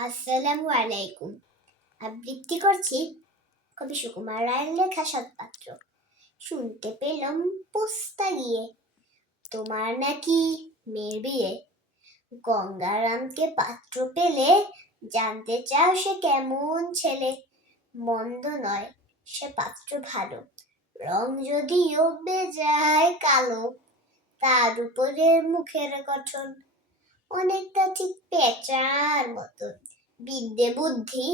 আসসালামু আলাইকুম। আবৃত্তি করছি কবি সুকুমার রায়ের লেখা সৎপাত্র। শুনতে পেলাম পোস্তা গিয়ে তোমার নাকি মেয়ের বিয়ে। গঙ্গারামকে পাত্র পেলে জানতে চাও সে কেমন ছেলে। মন্দ নয় সে পাত্র ভালো, রং যদিও বেজায় কালো। তার উপরের মুখের গঠন অনেকটা ঠিক পেঁচার মতন। বিদ্যে বুদ্ধি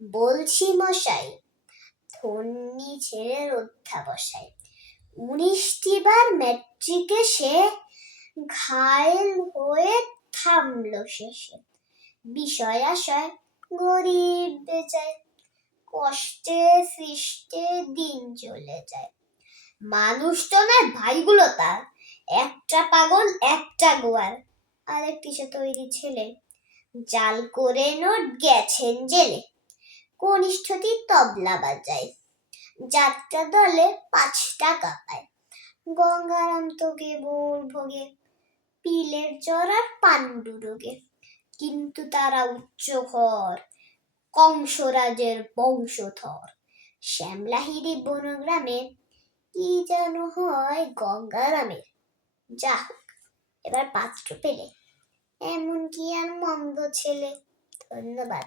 বলছি মশাই, ধন্যি ছেলের অধ্যাবসায়। 19টি বার ম্যাট্রিকে সে ঘায়েল হয়ে থামলো শেষে। বিষয় আশয় গরিব বেচায়, কষ্টে সৃষ্টে দিন চলে যায়। মানুষ তো নয় ভাইগুলো তার, একটা পাগল একটা গোয়ার। আরেকটি সে তৈরি ছেলে, জাল করে নোট গেছেন জেলে। কনিষ্ঠটি তবলা বাজায়, যাত্রা দলে 5 টাকা পায়। গঙ্গারাম তো কেবল ভোগে পিলের চড়ার পাণ্ডু রোগে। কিন্তু তারা উচ্চ ঘর, কংসরাজের বংশধর। শ্যামলাহিড়ি বনগ্রামে কি যেন হয় গঙ্গারামের। যা হোক, এবার পাত্র পেলে এমন কি আর মন্দ ছেলে। ধন্যবাদ।